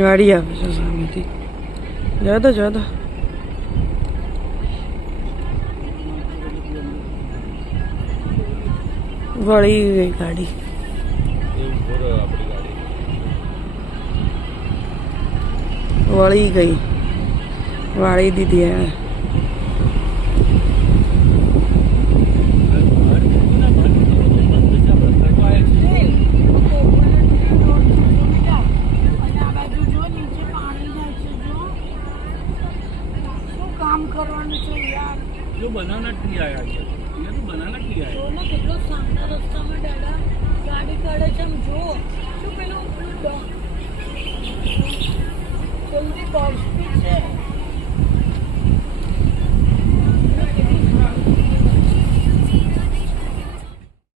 ગાડી આવે છે સામેથી. જવા દો વળી ગઈ ગાડી. વળી ગઈ, વાળી દીધી એને. करवानी चाहिए यार. जो बनाना ट्री आया ये तो बनाना ट्री आया जो ना कितना सामने रास्ता में डाला गाड़ी काढे છે જો શું પેલું જલ્દી પહોંચતી છે.